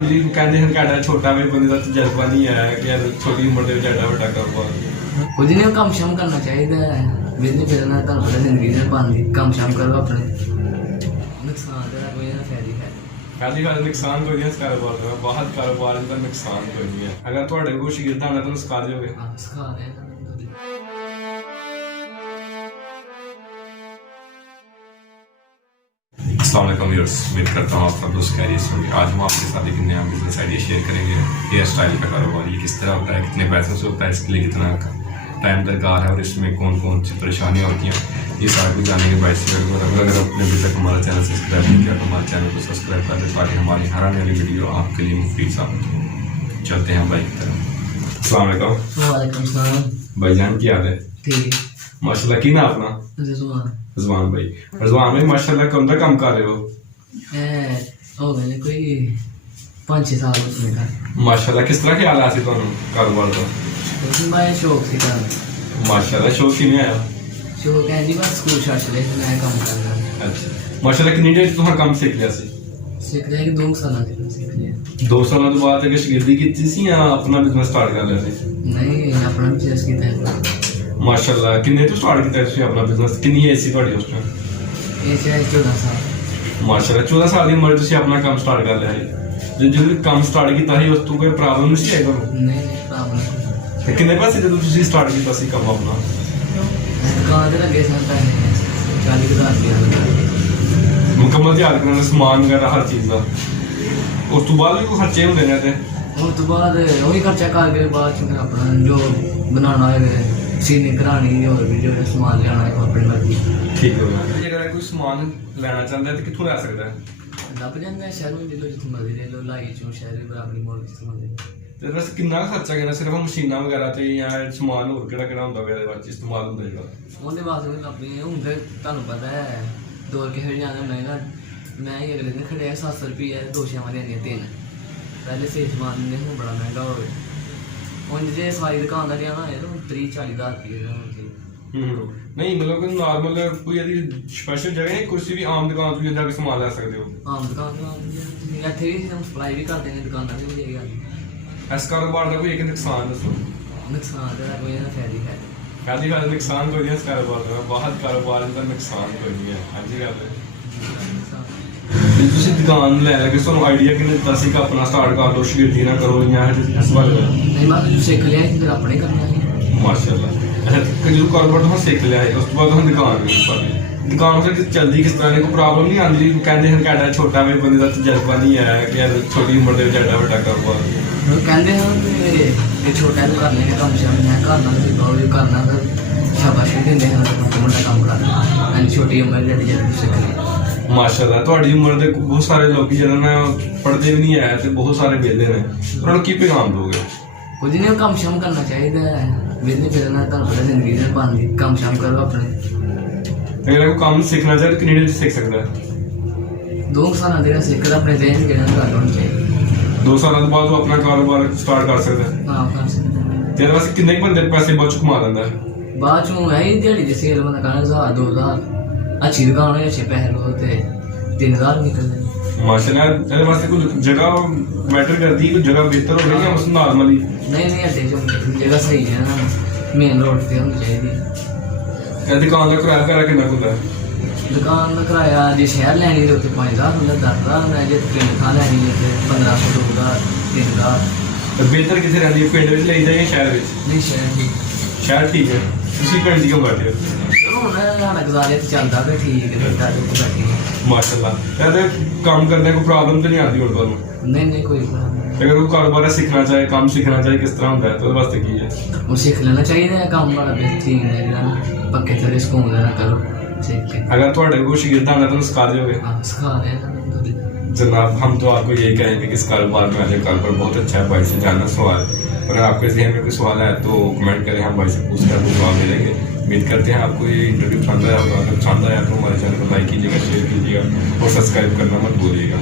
ਜੀ ਕਹਿੰਦੇ ਹਨ ਕਿ ਛੋਟਾ ਵੀ ਬੰਦੇ ਦਾ ਤਜਰਬਾ ਨਹੀਂ ਹੈ ਕਿ ਯਾਰ ਛੋਟੀ ਉਮਰ ਦੇ ਵਿੱਚ ਐਡਾ ਵੱਡਾ ਕਾਰੋਬਾਰ। ਕੁਝ ਨਹੀਂ ਕੰਮ ਸ਼ਾਮ ਕਰਨਾ ਚਾਹੀਦਾ ਹੈ। ਬਿਜਲੀ ਫਿਰਨਾ ਤੁਹਾਨੂੰ ਪਤਾ ਜ਼ਿੰਦਗੀ ਦੇ ਪਾਉਂਦੀ ਕੰਮ ਸ਼ਾਮ ਕਰੋ ਆਪਣੇ ਨੁਕਸਾਨ ਦਾ ਕੋਈ ਨਾ ਫਾਇਦਾ ਹੈ। ਪਹਿਲੀ ਗੱਲ ਨੁਕਸਾਨ ਕੋਈ ਨਹੀਂ ਇਸ ਕਾਰੋਬਾਰ ਦਾ, ਬਹੁਤ ਕਾਰੋਬਾਰ ਦਾ ਨੁਕਸਾਨ ਕੋਈ ਨਹੀਂ ਹੈ। ਅਗਰ ਤੁਹਾਡੇ ਕੋਲ ਸ਼ਾਗਿਰਦਾਂ ਨੇ ਤੁਹਾਨੂੰ ਸਿਖਾ ਦਿਓਗੇ। ਹਾਂ ਸਿਖਾ ਦੇ। अस्सलाम वालेकुम व्यूअर्स, उम्मीद करता हूँ आप सब दोस्त खैरियत से होंगे। आज हम आपके साथ एक नया बिजनेस आइडिया शेयर करेंगे। हेयर स्टाइल का कारोबार ये किस तरह होता है, कितने पैसों से होता है, इसके लिए कितना टाइम दरकार है और इसमें कौन कौन सी परेशानियाँ होती हैं, ये सारा कुछ जानेंगे। बाइस अगर आपने अभी तक हमारा चैनल सब्सक्राइब नहीं किया तो हमारे चैनल को सब्सक्राइब कर दें ताकि हमारी हर आने वाली वीडियो आपके लिए मुफीद साबित हो। चलते हैं बाइक की तरफ। अस्सलाम वालेकुम। वालेकुम सलाम। भाईजान की हाल है? ठीक माशाल्लाह। की ना अपना? रिजवान। रजवान भाई। रजवान भाई माशाल्लाह कौन सा काम कर रहे हो? हो गए कोई 5-6 साल उसमें का। माशाल्लाह। किस तरह ख्याल आया ਤੁਹਾਨੂੰ ਕਾਰੋਬਾਰ ਦਾ? उसमें भाई शौक से करना। माशाल्लाह। शौक किਵੇਂ ਆਇਆ? शौक है जी बस स्कूल छड़ चले मैं काम कर रहा। ਅੱਛਾ ਮਾਸ਼ਾल्लाह। ਕਿੰਨੀ ਦੇਰ ਤੁਸੀਂ ਕੰਮ ਸਿੱਖ ਲਿਆ ਸੀ? सीख लिया कि 2 साल से सीख लिया। 2 ਸਾਲਾਂ ਤੋਂ ਬਾਅਦ ਅਗੇ ਸ਼ਾਗਿਰਦੀ ਕੀਤੀ ਸੀ ਜਾਂ ਆਪਣਾ ਬਿਜ਼ਨਸ ਸਟਾਰਟ ਕਰ ਲਿਆ ਸੀ? नहीं अपना बिजनेस किया है। ਮਾਸ਼ਾल्लाह। ਕਿੰਨੇ ਤੋਂ ਸਟਾਰਟ ਕੀਤਾ ਤੁਸੀਂ ਆਪਣਾ ਬਿਜ਼ਨਸ? ਕਿੰਨੀ ਏਜ ਸੀ ਤੁਹਾਡੀ ਉਸ ਟਾਈਮ? ये से 14 साल। ਮਾਸ਼ਾल्लाह। 14 ਸਾਲ ਦੀ ਉਮਰ ਵਿੱਚ ਤੁਸੀਂ ਆਪਣਾ ਕੰਮ ਸਟਾਰਟ ਕਰ ਲਿਆ ਹੈ। ਜਦੋਂ ਕੰਮ ਸਟਾਰਟ ਕੀਤਾ ਸੀ ਉਸ ਤੋਂ ਕੋਈ ਪ੍ਰੋਬਲਮ ਨਹੀਂ ਸੀ ਆਈ ਤੁਹਾਨੂੰ? नहीं प्रॉब्लम। ਤੇ ਕਿੰਨੇ ਪੈਸੇ ਜਦੋਂ ਤੁਸੀਂ ਸਟਾਰਟ ਕੀਤਾ ਸੀ ਕੰਮ ਆਪਣਾ? दुकान से लगे सन 40,000 रुपया। ਮੁਕੰਮਲ ਤਿਆਰ ਕਰਨ ਦਾ ਸਮਾਨ ਵਗੈਰਾ ਹਰ ਚੀਜ਼ ਦਾ। ਉਸ ਤੋਂ ਬਾਅਦ ਵੀ ਕੋਈ ਖਰਚੇ ਹੁੰਦੇ ਨੇ ਤੇ उस तो बाद वही खर्चा करके बाद च फिर अपना जो बनाना है सीने करानी और भी जो सामान लेना है अपनी मर्जी। ठीक हो गया। जेकर कोई सामान लेना चाहता है तो कितों ले सकता है? ਲੱਭ ਜਾਂਦਾ ਸ਼ਹਿਰ ਵਿੱਚ ਲੈ ਲਓ ਜਿੱਥੇ ਮਰਜ਼ੀ ਲੈ ਲਓ ਲਾਈ ਚੋਂ ਸ਼ਹਿਰ ਵੀ ਬਰਾਬਰੀ ਮੋੜ ਵਿੱਚ ਸਮਝਦੇ। ਤੇ ਬਸ ਕਿੰਨਾ ਕੁ ਖਰਚਾ ਕਿੰਨਾ ਸਿਰਫ ਮਸ਼ੀਨਾਂ ਵਗੈਰਾ ਤੇ ਜਾਂ ਸਮਾਨ ਹੋਰ ਕਿਹੜਾ ਕਿਹੜਾ ਹੁੰਦਾ ਇਹਦੇ ਵਿੱਚ ਇਸਤੇਮਾਲ ਹੁੰਦਾ ਜਿਹੜਾ? ਉਹਦੇ ਵਾਸਤੇ ਵੀ ਲੱਭਦੇ ਹੁਣ ਤੇ ਤੁਹਾਨੂੰ ਪਤਾ ਹੈ ਦੌਰ ਕਿਹੋ ਜਿਹਾ ਆਉਂਦਾ ਮਹਿੰਗਾ। ਮੈਂ ਹੀ ਅਗਲੇ ਦਿਨ ਖੜਿਆ 700 ਰੁਪਏ 2 ਛਾਵਾਂ ਲੈਣੀਆਂ 3 ਪਹਿਲੇ ਸੇ ਸਮਾਨ ਨੇ ਹੁਣ ਬੜਾ ਮਹਿੰਗਾ ਹੋ ਗਿਆ। ਹੁਣ ਜੇ ਸਾਰੀ ਦੁਕਾਨ ਦਾ ਲਿਆਣਾ ਹੈ ਤਾਂ 30-40,000 ਰੁਪਏ ਦਾ ਹੁਣ ਨਹੀਂ ਮਤਲਬ ਕਿ ਨਾਰਮਲ ਕੋਈ ਇਹਦੀ ਸਪੈਸ਼ਲ ਜਗ੍ਹਾ ਹੈ ਕੁਰਸੀ ਵੀ ਆਮ ਦੁਕਾਨ ਤੋਂ ਜਾ ਕੇ ਸਮਾਨ ਲੈ ਸਕਦੇ ਹੋ? ਆਮ ਦੁਕਾਨ ਤੋਂ ਇੱਥੇ ਵੀ ਸਪਲਾਈ ਵੀ ਕਰਦੇ ਨੇ ਦੁਕਾਨਾਂ ਤੇ ਵੀ ਇਹ ਗੱਲ। ਇਸ ਕਾਰੋਬਾਰ ਦਾ ਕੋਈ ਇੱਕ ਨੁਕਸਾਨ ਦੱਸੋ। ਨੁਕਸਾਨ ਦਾ ਕੋਈ ਨਾ ਫਾਇਦਾ ਹੈ। ਪਹਿਲੀ ਗੱਲ ਨੁਕਸਾਨ ਕੋਈ ਨਹੀਂ ਇਸ ਕਾਰੋਬਾਰ ਦਾ, ਬਹੁਤ ਕਾਰੋਬਾਰ ਦਾ ਨੁਕਸਾਨ ਕੋਈ ਨਹੀਂ ਹੈ। ਹਾਂਜੀ ਗੱਲ ਹੈ। ਤੁਸੀਂ ਦੁਕਾਨ ਲੈ ਕੇ ਤੁਹਾਨੂੰ ਆਈਡੀਆ ਕਿੰਨੇ ਦਿੱਤਾ ਸੀ ਕਿ ਆਪਣਾ ਸਟਾਰਟ ਕਰ ਲਓ, ਸ਼ਾਗਿਰਦੀ ਨਾ ਕਰੋ ਜਾਂ ਇਸ ਬਾਰੇ? ਨਹੀਂ ਮੈਂ ਜੋ ਸਿੱਖ ਲਿਆ ਸੀ ਫਿਰ ਆਪਣੇ ਕਰਨਾ ਸੀ। ਮਾਸ਼ਾਅੱਲਾ। ਅੱਛਾ ਜਦੋਂ ਕਾਰੋਬਾਰ ਤੁਹਾਨੂੰ ਸਿੱਖ ਲਿਆ ਹੈ ਉਸ ਤੋਂ ਬਾਅਦ ਤੁਹਾਨੂੰ ਦੁਕਾਨ ਵੀ ਪਾ ਲਈ। ਦੁਕਾਨ ਫਿਰ ਚੱਲਦੀ ਕਿਸ ਤਰ੍ਹਾਂ ਦੀ? ਕੋਈ ਪ੍ਰੋਬਲਮ ਨਹੀਂ ਆਉਂਦੀ? ਕਹਿੰਦੇ ਹਨ ਕਿ ਛੋਟਾ ਵੀ ਬੰਦੇ ਦਾ ਤਜਰਬਾ ਨਹੀਂ ਹੈ ਕਿ ਯਾਰ ਛੋਟੀ ਉਮਰ ਦੇ ਵਿੱਚ ਐਡਾ ਵੱਡਾ ਕਾਰੋਬਾਰ। ਉਹ ਕਹਿੰਦੇ ਹਨ ਕਿ ਇਹ ਛੋਟਾ ਨੂੰ ਕਰਨੇ ਦਾ ਕੰਮ ਸ਼ਾਮ ਮੈਂ ਕਰਨਾ ਤੇ ਬਹੁਤ ਕਰਨਾ ਫਿਰ ਸ਼ਾਬਾਸ਼ ਦਿੰਦੇ ਹਨ ਮੁੰਡਾ ਕੰਮ ਕਰਨਾ ਐਂ ਛੋਟੀ ਉਮਰ ਦੇ ਜਦ ਸਿੱਖ ਲਿਆ। ਮਾਸ਼ਾਅੱਲਾ। ਤੁਹਾਡੀ ਉਮਰ ਦੇ ਬਹੁਤ ਸਾਰੇ ਲੋਕ ਜਿਹੜੇ ਨੇ ਪੜ੍ਹਦੇ ਵੀ ਨਹੀਂ ਹੈ ਤੇ ਬਹੁਤ ਸਾਰੇ ਵਿਹਲੇ ਨੇ, ਉਹਨਾਂ ਨੂੰ ਕੀ ਪੈਗਾਮ ਦੋਗੇ? ਕੁਝ ਨਹੀਂ ਕੰਮ ਸ਼ਾਮ ਕਰਨਾ ਚਾਹੀਦਾ ਹੈ। ਬਿਜਲੀ ਫਿਰਨਾ ਤੁਹਾਨੂੰ ਪਤਾ ਜ਼ਿੰਦਗੀ ਦੇ ਪਾਉਂਦੀ ਕੰਮ ਸ਼ਾਮ ਕਰੋ ਆਪਣੇ। ਅਗਰ ਕੋਈ ਕੰਮ ਸਿੱਖਣਾ ਚਾਹੇ ਤਾਂ ਕਿੰਨੀ ਦੇਰ ਸਿੱਖ ਸਕਦਾ ਹੈ? 2 ਸਾਲਾਂ ਦੇ ਸਿੱਖ ਆਪਣੇ ਜ਼ਹਿਨ ਜਿਹੜਾ ਗੱਲ ਹੋਣੀ ਚਾਹੀਦੀ। 2 ਸਾਲਾਂ ਤੋਂ ਬਾਅਦ ਉਹ ਆਪਣਾ ਕਾਰੋਬਾਰ ਸਟਾਰਟ ਕਰ ਸਕਦਾ ਹੈ। ਹਾਂ ਕਰ ਸਕਦਾ। ਤੇ ਵੈਸੇ ਕਿੰਨੇ ਬੰਦੇ ਪੈਸੇ ਬਾਅਦ ਚ ਕਮਾ ਲੈਂਦਾ ਹੈ? ਬਾਅਦ ਚੋਂ ਹੈ ਹੀ ਦਿਹਾੜੀ ਦੇ ਸੇਲ ਬੰਦਾ ਕਹਿੰਦਾ 1000-2000 ਅੱਛੀ ਦੁਕਾਨ ਹੋਏ ਅੱਛੇ ਪੈਸੇ ਲੋ ਤੇ 3000 ਨਿਕਲਦੇ। ਮਾਸ਼ਾਅੱਲਾ। ਇਹਦੇ ਵਾਸਤੇ ਕੋਈ ਜਗ੍ਹਾ ਮੈਟਰ ਕਰਦੀ? ਕੋਈ ਜਗ੍ਹਾ ਬਿਹਤਰ ਹੋਵੇ ਜਾਂ ਉਸ ਨਾਰਮਲੀ? ਨਹੀਂ ਅੱਡੇ ਚੋਂ ਜਗ੍ਹਾ ਸਹੀ ਹੈ ਨਾ ਮੇਨ ਰੋਡ ਤੇ ਹੋਣੀ ਚਾਹੀਦੀ। ਇਹ ਦੁਕਾਨ ਦਾ ਕਿਰਾਇਆ ਵਗੈਰਾ ਕਿੰਨਾ ਹੁੰਦਾ? ਦੁਕਾਨ ਦਾ ਕਿਰਾਇਆ ਜੇ ਸ਼ਹਿਰ ਲੈਣੀ ਤੇ ਉੱਥੇ 5000 ਹੁੰਦਾ 10,000 ਹੁੰਦਾ। ਜੇ ਪਿੰਡ ਥਾਂ ਲੈਣੀ ਹੈ ਤੇ 1500 2000 3000। ਬਿਹਤਰ ਕਿੱਥੇ ਰਹਿੰਦੀ ਹੈ, ਪਿੰਡ ਵਿੱਚ ਲਈਦਾ ਜਾਂ ਸ਼ਹਿਰ ਵਿੱਚ? ਨਹੀਂ ਸ਼ਹਿਰ ਦੀ। ਸ਼ਹਿਰ ਠੀਕ ਹੈ। ਤੁਸੀਂ ਪਿੰਡ ਦੀ ਕਿਉਂ ਬੈਠੇ ਹੋ? ਚਲੋ ਹੁਣ ਸਾਡਾ ਗੁਜ਼ਾਰੇ ਤੇ ਚੱਲਦਾ ਪਿਆ ਠੀਕ ਹੈ ਤੁਹਾਡੇ ਉੱਤੇ ਬੈਠੀ। ਮਾਸ਼ਾਅੱਲਾ। ਇਹਦੇ ਕੰਮ ਕਰਨੇ ਕੋਈ ਪ੍ਰੋਬਲਮ ਤਾਂ ਨਹੀਂ ਆਉਂਦੀ ਹੁਣ ਤੁਹਾਨੂੰ? ਨਹੀਂ ਕੋਈ problem ਨਹੀਂ। ਅਗਰ ਕੋਈ ਕਾਰੋਬਾਰ ਸਿੱਖਣਾ ਚਾਹੇ, ਕੰਮ ਸਿੱਖਣਾ ਚਾਹੇ, ਕਿਸ ਤਰ੍ਹਾਂ ਹੁੰਦਾ ਹੈ ਤਾਂ ਉਹਦੇ ਵਾਸਤੇ ਕੀ ਹੈ? ਉਹ ਸਿੱਖ ਲੈਣਾ ਚਾਹੀਦਾ ਹੈ ਕੰਮ ਵਾਲਾ ਠੀਕ ਹੈ ਜਿਹੜਾ ਪੱਕੇ ਥਲੇ ਸਕੂਲ ਦਾ ਕਰੋ ਸਿੱਖ ਕੇ। अगर थोड़े को शागिर्दां ने तो सिखा दियोगे? हाँ सिखा रहे हैं जनाब। हम तो आपको यही कहेंगे कि इस कारोबार में आने कारोबार बहुत अच्छा है। भाई से जानना सवाल, अगर आपके जहन में कोई सवाल है तो कमेंट करें, हम भाई से पूछ कर आपको जवाब मिलेंगे। उम्मीद करते हैं आपको ये इंटरव्यू पसंद आया होगा। अगर पसंद आया तो हमारे चैनल को लाइक कीजिएगा, शेयर कीजिएगा और सब्सक्राइब करना मत भूलिएगा।